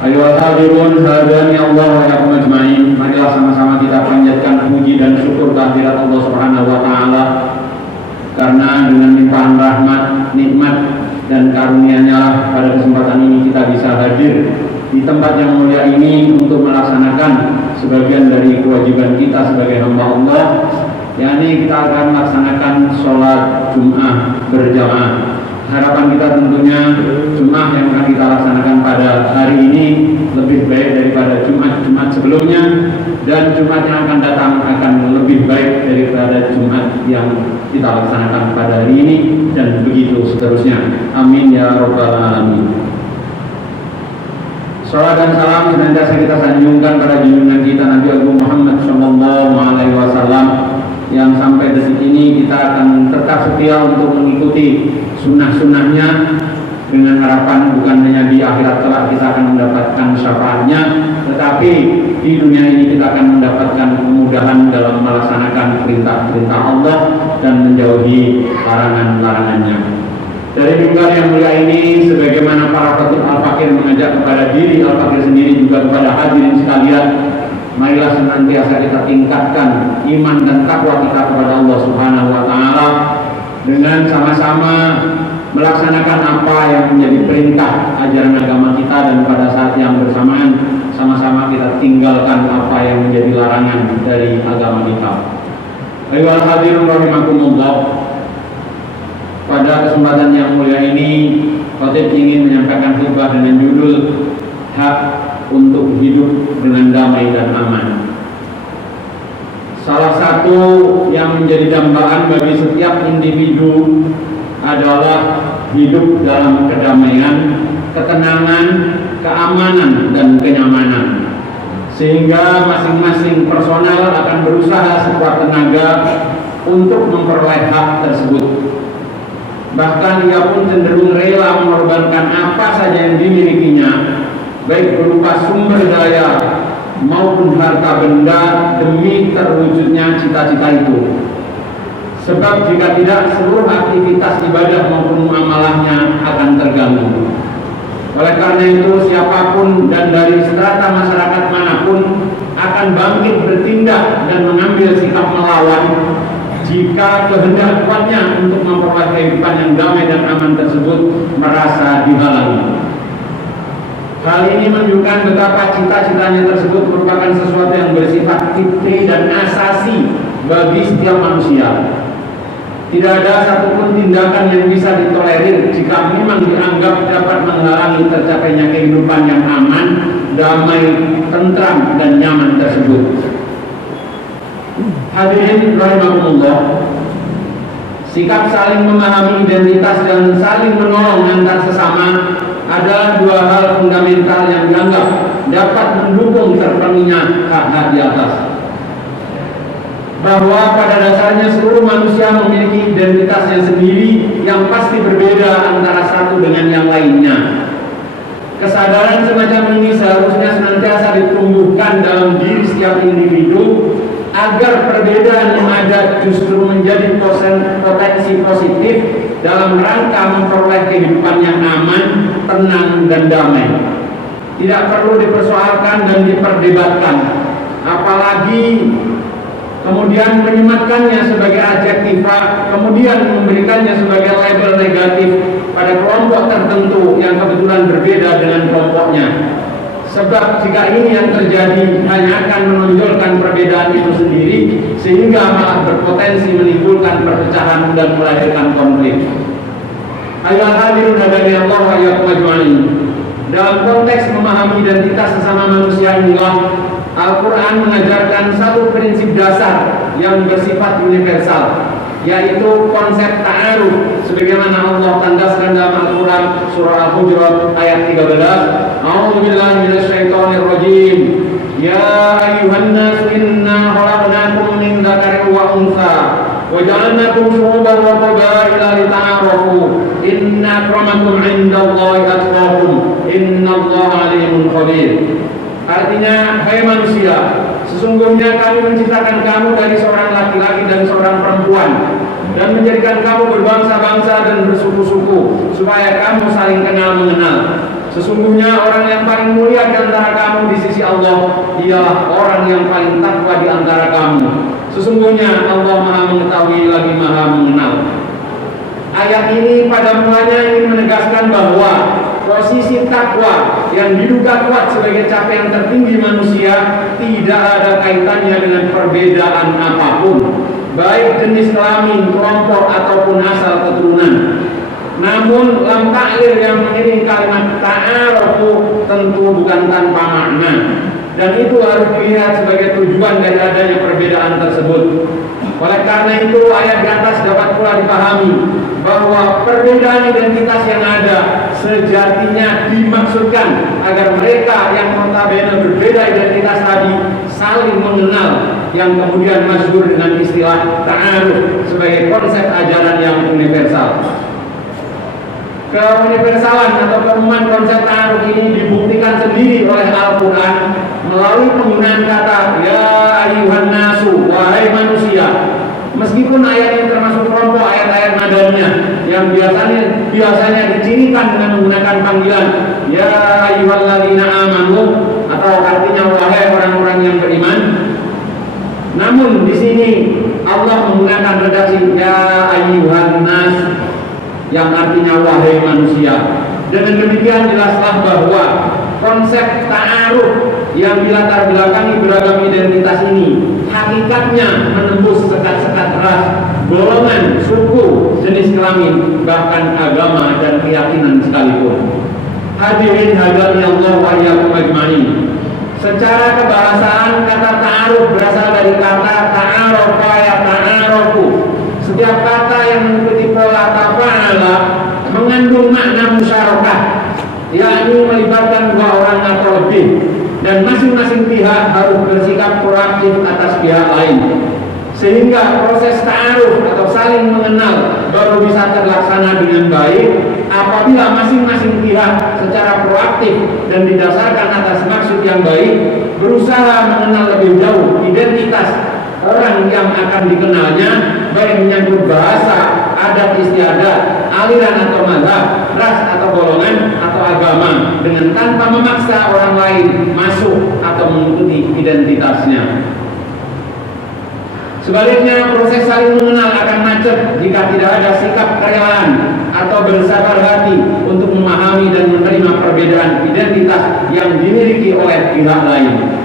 Ayo hadirin hadirin ya Allah wa yakum ajma'in. Marilah sama-sama kita panjatkan puji dan syukur kehadirat Allah Subhanahu wa taala. Karena dengan limpahan rahmat, nikmat dan karunia-Nya pada kesempatan ini kita bisa hadir di tempat yang mulia ini untuk melaksanakan sebagian dari kewajiban kita sebagai hamba Allah, yakni kita akan melaksanakan sholat Jum'ah berjamaah. Harapan kita tentunya Jum'ah yang akan kita laksanakan pada hari ini lebih baik daripada Jumat sebelumnya, dan Jumat yang akan datang akan lebih baik daripada Jumat yang kita laksanakan pada hari ini, dan begitu seterusnya. Amin ya rabbal alamin. Salam dan salam senantiasa kita sanjungkan pada junjungan kita Nabi Agung Muhammad Sallallahu Alaihi Wasallam, yang sampai detik ini kita akan tetap setia untuk mengikuti sunnah-sunnahnya, dengan harapan bukan hanya di akhirat kelak kita akan mendapatkan syafaatnya, tetapi di dunia ini kita akan mendapatkan kemudahan dalam melaksanakan perintah-perintah Allah dan menjauhi larangan-larangannya. Dari mimbar yang mulia ini, sebagaimana para khatib al-fakir mengajak kepada diri al-fakir sendiri juga kepada hadirin sekalian, marilah senantiasa kita tingkatkan iman dan takwa kita kepada Allah Subhanahu wa taala dengan sama-sama melaksanakan apa yang menjadi perintah ajaran agama kita, dan pada saat yang bersamaan sama-sama kita tinggalkan apa yang menjadi larangan dari agama kita. Ayyuhal hadirin rahimakumullah. Pada kesempatan yang mulia ini, khatib ingin menyampaikan khutbah dengan judul Hak untuk Hidup dengan Damai dan Aman. Salah satu yang menjadi dambaan bagi setiap individu adalah hidup dalam kedamaian, ketenangan, keamanan, dan kenyamanan, sehingga masing-masing personal akan berusaha sekuat tenaga untuk memperoleh hak tersebut. Bahkan ia pun cenderung rela mengorbankan apa saja yang dimilikinya, baik berupa sumber daya maupun harta benda, demi terwujudnya cita-cita itu. Sebab jika tidak, seluruh aktivitas ibadah maupun muamalahnya akan terganggu. Oleh karena itu, siapapun dan dari strata masyarakat manapun akan bangkit bertindak dan mengambil sikap melawan jika kehendak kuatnya untuk memperoleh kehidupan yang damai dan aman tersebut merasa dihalangi. Hal ini menunjukkan betapa cita-citanya tersebut merupakan sesuatu yang bersifat fitri dan asasi bagi setiap manusia. Tidak ada satupun tindakan yang bisa ditolerir jika memang dianggap dapat menghalangi tercapainya kehidupan yang aman, damai, tentram, dan nyaman tersebut. Hadirin rahimakumullah, sikap saling memahami identitas dan saling menolong antar sesama adalah dua hal fundamental yang dianggap dapat mendukung terpenuhinya hak-hak di atas. Bahwa pada dasarnya seluruh manusia memiliki identitasnya sendiri yang pasti berbeda antara satu dengan yang lainnya. Kesadaran semacam ini seharusnya senantiasa ditumbuhkan dalam diri setiap individu, agar perbedaan yang ada justru menjadi potensi positif dalam rangka memperoleh kehidupan yang aman, tenang, dan damai. Tidak perlu dipersoalkan dan diperdebatkan, apalagi kemudian menyematkannya sebagai adjektiva, kemudian memberikannya sebagai label negatif pada kelompok tertentu yang kebetulan berbeda dengan kelompoknya. Sebab jika ini yang terjadi, hanya akan menonjolkan perbedaan itu sendiri, sehingga malah berpotensi menimbulkan perpecahan dan melahirkan konflik. Ayolah hadirin hadirin Allah wa iyyakum ajma'in. Dalam konteks memahami identitas sesama manusia inilah Al-Quran mengajarkan satu prinsip dasar yang bersifat universal, yaitu konsep ta'aruf, sebagaimana Allah tandaskan dalam Al-Quran surah Al-Hujurat ayat 13. A'udzubillahi minasyaitonirrajim. Ya ayyuhan nas inna khalaqnakum min dzakarin wa untha wa ja'alnakum syu'uban wa qabaila lita'arafu inna akramakum 'indallahi atqakum innallaha 'alimun khabir. Artinya, hai manusia, sesungguhnya kami menciptakan kamu dari seorang laki-laki dan seorang perempuan, dan menjadikan kamu berbangsa-bangsa dan bersuku-suku, supaya kamu saling kenal mengenal. Sesungguhnya orang yang paling mulia di Allah ialah orang yang paling takwa di antara kamu. Sesungguhnya Allah Maha mengetahui lagi Maha mengenal. Ayat ini pada mulanya ingin menegaskan bahwa posisi takwa yang diduga kuat sebagai capaian tertinggi manusia tidak ada kaitannya dengan perbedaan apapun, baik jenis kelamin, kelompok ataupun asal keturunan. Namun lam ta'lil yang mengiringi kalimat ta'arufu tentu bukan tanpa makna, dan itu harus dilihat sebagai tujuan dari adanya perbedaan tersebut. Oleh karena itu ayat di atas dapat pula dipahami bahwa perbedaan identitas yang ada sejatinya dimaksudkan agar mereka yang notabene berbeda identitas tadi saling mengenal, yang kemudian masyhur dengan istilah ta'aruf sebagai konsep ajaran yang universal. Keuniversalan atau keumuman konsep ta'aruf ini dibuktikan sendiri oleh Al-Quran melalui penggunaan kata ya ayyuhan nasu, wahai manusia. Meskipun ayat ini termasuk kelompok ayat-ayat Madaniyah yang biasanya dicirikan dengan menggunakan panggilan ya ayyuhalladzina amanu atau artinya wahai orang-orang yang beriman. Namun di sini Allah menggunakan redaksi ya ayyuhan nas yang artinya wahai manusia. Dengan demikian jelaslah bahwa konsep ta'aruf yang dilatar belakangi beragam identitas ini hakikatnya menembus sekat-sekat ras, golongan, suku, jenis kelamin, bahkan agama dan keyakinan sekalipun. Hadirin hadani Allah wa iyyakum ajmain. Secara kebahasaan kata ta'aruf berasal dari kata ta'arofa ya ta'arofu. Setiap kata yang mengikuti pola tafa'ala mengandung makna musyarakah, yakni melibatkan dua orang atau lebih, dan masing-masing pihak harus bersikap proaktif atas pihak lain, sehingga proses ta'aruf atau saling mengenal baru bisa terlaksana dengan baik apabila masing-masing pihak secara proaktif dan didasarkan atas maksud yang baik berusaha mengenal lebih jauh identitas orang yang akan dikenalnya, baik menyangkut bahasa, adat istiadat, aliran atau mazhab, ras atau golongan atau agama, dengan tanpa memaksa orang lain masuk atau mengikuti identitasnya. Sebaliknya, proses saling mengenal akan macet jika tidak ada sikap kerelaan atau bersabar hati untuk memahami dan menerima perbedaan identitas yang dimiliki oleh pihak lain.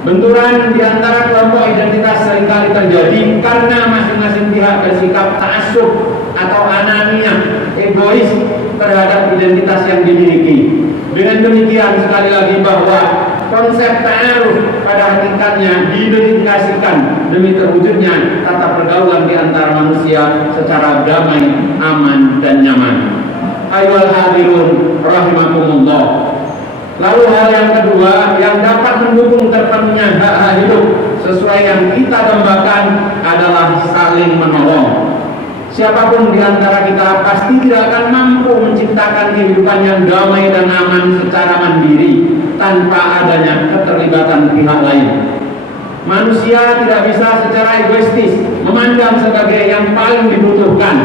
Benturan di antara kelompok identitas seringkali terjadi karena masing-masing pihak bersikap ta'assub atau ananiyah, egois terhadap identitas yang dimiliki. Dengan demikian sekali lagi bahwa konsep ta'aruf pada hakikatnya didedikasikan demi terwujudnya tata pergaulan di antara manusia secara damai, aman, dan nyaman. Ayyuhal hadirun rahimakumullah. Lalu hal yang kedua yang dapat mendukung terpenuhnya hak hidup sesuai yang kita dambakan adalah saling menolong. Siapapun di antara kita pasti tidak akan mampu menciptakan kehidupan yang damai dan aman secara mandiri tanpa adanya keterlibatan pihak lain. Manusia tidak bisa secara egoistis memandang sebagai yang paling dibutuhkan.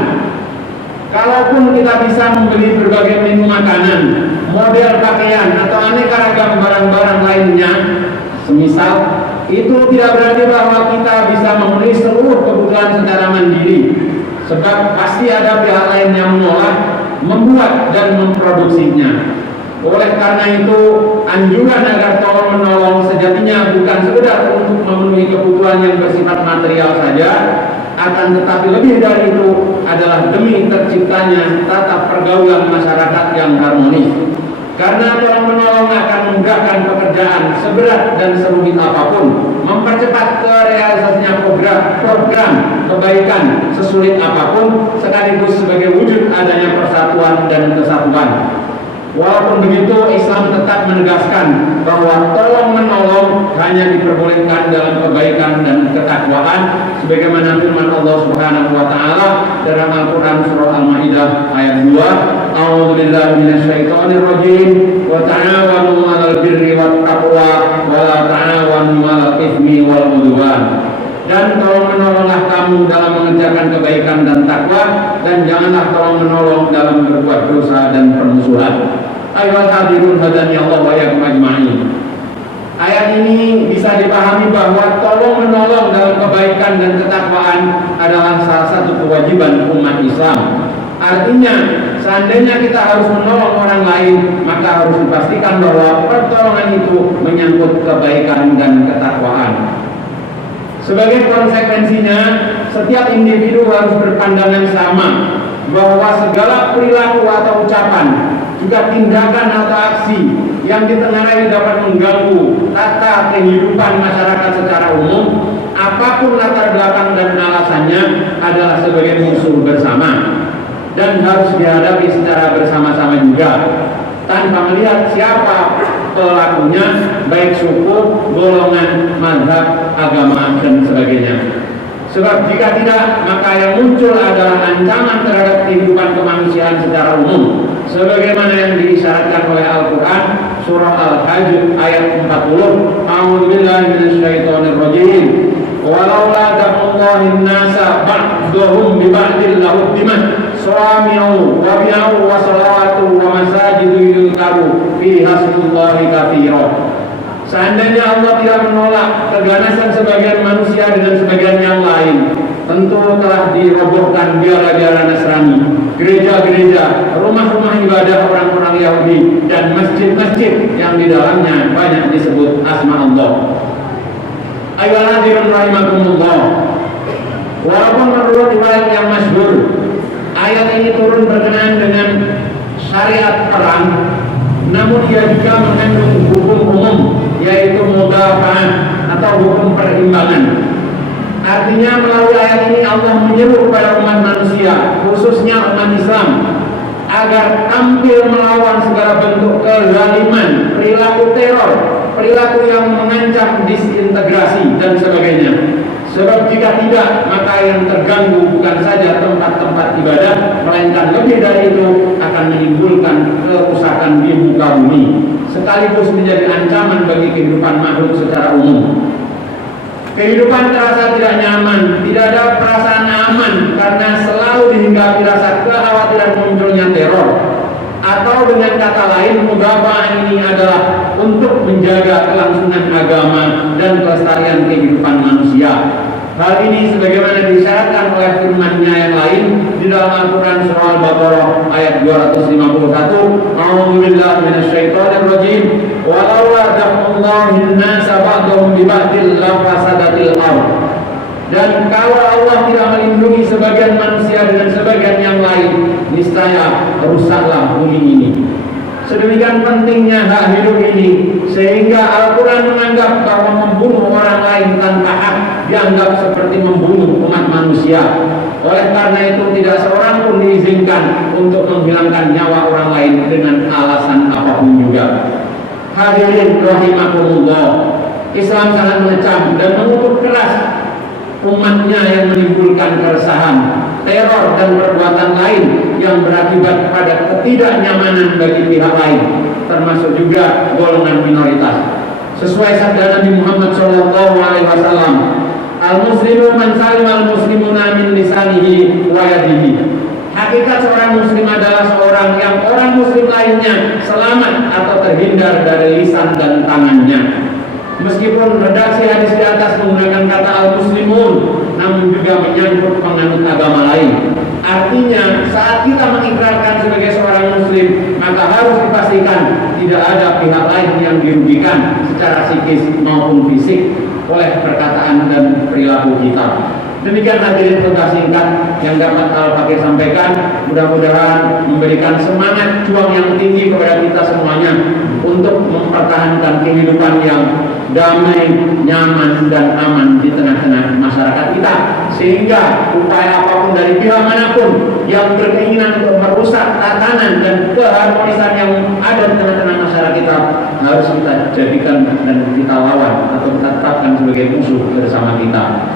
Kalaupun kita bisa membeli berbagai menu makanan, model pakaian, atau aneka ragam barang-barang lainnya, semisal, itu tidak berarti bahwa kita bisa memenuhi seluruh kebutuhan secara mandiri, sebab pasti ada pihak lain yang mengolah, membuat, dan memproduksinya. Oleh karena itu, anjuran agar tolong menolong sejatinya bukan sekedar untuk memenuhi kebutuhan yang bersifat material saja, akan tetapi lebih dari itu adalah demi terciptanya tata pergaulan masyarakat yang harmonis. Karena tolong menolong akan memudahkan pekerjaan seberat dan serumit apapun, mempercepat kerealisasinya program kebaikan sesulit apapun, sekaligus sebagai wujud adanya persatuan dan kesatuan. Walaupun begitu, Islam tetap menegaskan bahwa tolong menolong hanya diperbolehkan dalam kebaikan dan ketakwaan, sebagaimana firman Allah Subhanahu wa taala dalam Al-Qur'an surah Al-Maidah ayat 2, A'udzubillahi minasyaitonir rajim, wa ta'awanu 'alal birri wat taqwa wa la ta'awanu 'alal itsmi wal 'udwan. Dan tolong menolonglah kamu dalam mengerjakan kebaikan dan takwa, dan janganlah tolong menolong dalam berbuat dosa dan permusuhan. Ayyuhal hadirun hadani Allah wa iyyakum ajma'in. Ayat kebaikan dan ketakwaan adalah salah satu kewajiban umat Islam. Artinya, seandainya kita harus menolong orang lain, maka harus dipastikan bahwa pertolongan itu menyangkut kebaikan dan ketakwaan. Sebagai konsekuensinya, setiap individu harus berpandangan sama bahwa segala perilaku atau ucapan, juga tindakan atau aksi yang ditengarai dapat mengganggu tata kehidupan masyarakat secara umum, apapun latar belakang dan alasannya, adalah sebagai musuh bersama dan harus dihadapi secara bersama-sama juga, tanpa melihat siapa pelakunya, baik suku, golongan, mazhab, agama, dan sebagainya. Sebab jika tidak, maka yang muncul adalah ancaman terhadap kehidupan kemanusiaan secara umum, sebagaimana yang diisyaratkan oleh Al-Quran, surah Al-Hajj ayat 40. A'udzubillahi minasyaitonirrajim. Walaula daf'ullahin nasa ba'dhum bi ba'dil lahuddimat sawami'u wa bi'u wa salawatu wa masajidu yudhkaru fiha ismullahi katsiran. Seandainya Allah tidak menolak keganasan sebagian manusia dengan sebagian yang lain, tentu telah dirobohkan biara-biara Nasrani, gereja-gereja, rumah-rumah ibadah orang-orang Yahudi, dan masjid-masjid yang di dalamnya banyak disebut asma Allah. Ayolah hadirin rahimakumullah. Walaupun menurut riwayat yang masyhur, ayat ini turun berkenaan dengan syariat perang, namun ia juga mengandung hukum umum, yaitu mudafa'ah atau hukum perimbangan. Artinya melalui ayat ini Allah menyeru kepada umat manusia, khususnya umat Islam, agar tampil melawan segala bentuk kezaliman, perilaku teror, perilaku yang mengancam disintegrasi dan sebagainya. Sebab jika tidak, maka yang terganggu bukan saja tempat-tempat ibadah, melainkan lebih dari itu akan menimbulkan kerusakan di muka bumi, sekaligus menjadi ancaman bagi kehidupan makhluk secara umum. Kehidupan terasa tidak nyaman, tidak ada perasaan aman karena selalu dihinggapi rasa kekhawatiran munculnya teror. Atau dengan kata lain, mudafa'ah ini adalah untuk menjaga kelangsungan agama dan kelestarian kehidupan manusia. Hal ini sebagaimana disyaratkan oleh firman-Nya yang lain di dalam Al-Quran surah Al-Baqarah ayat 251. A'udzubillahi minasyaitonirrajim. Walaula daf'ullahin nasa ba'dhum bi ba'dil lafasadatil ardh. Dan kalau Allah tidak melindungi sebagian manusia dengan sebagian yang lain, niscaya rusaklah bumi ini. Sedemikian pentingnya hak hidup ini, sehingga Al-Quran menganggap bahwa membunuh orang lain tanpa hak dianggap seperti membunuh umat manusia. Oleh karena itu tidak seorang pun diizinkan untuk menghilangkan nyawa orang lain dengan alasan apapun juga. Hadirin rahimakumullah, Islam sangat mengecam dan mengutuk keras umatnya yang menimbulkan keresahan, teror, dan perbuatan lain yang berakibat pada ketidaknyamanan bagi pihak lain, termasuk juga golongan minoritas. Sesuai sabda Nabi Muhammad SAW, al-muslimu man salim al-muslimuna min lisanihi wa yadihi. Hakikat seorang muslim adalah seorang yang orang muslim lainnya selamat atau terhindar dari lisan dan tangannya. Meskipun redaksi hadis di atas menggunakan kata al-muslimun, namun juga menyangkut penganut agama lain. Artinya saat kita mengikrarkan sebagai seorang muslim, maka harus dipastikan tidak ada pihak lain yang dirugikan secara psikis maupun fisik oleh perkataan dan perilaku kita. Demikian hadirin khutbah singkat yang dapat Al-Fakir sampaikan. Mudah-mudahan memberikan semangat juang yang tinggi kepada kita semuanya untuk mempertahankan kehidupan yang damai, nyaman, dan aman di tengah-tengah masyarakat kita, sehingga upaya apapun dari pihak manapun yang berkeinginan untuk merusak tatanan dan keharmonisan yang ada di tengah-tengah masyarakat kita harus kita jadikan dan kita lawan atau kita tetapkan sebagai musuh bersama kita.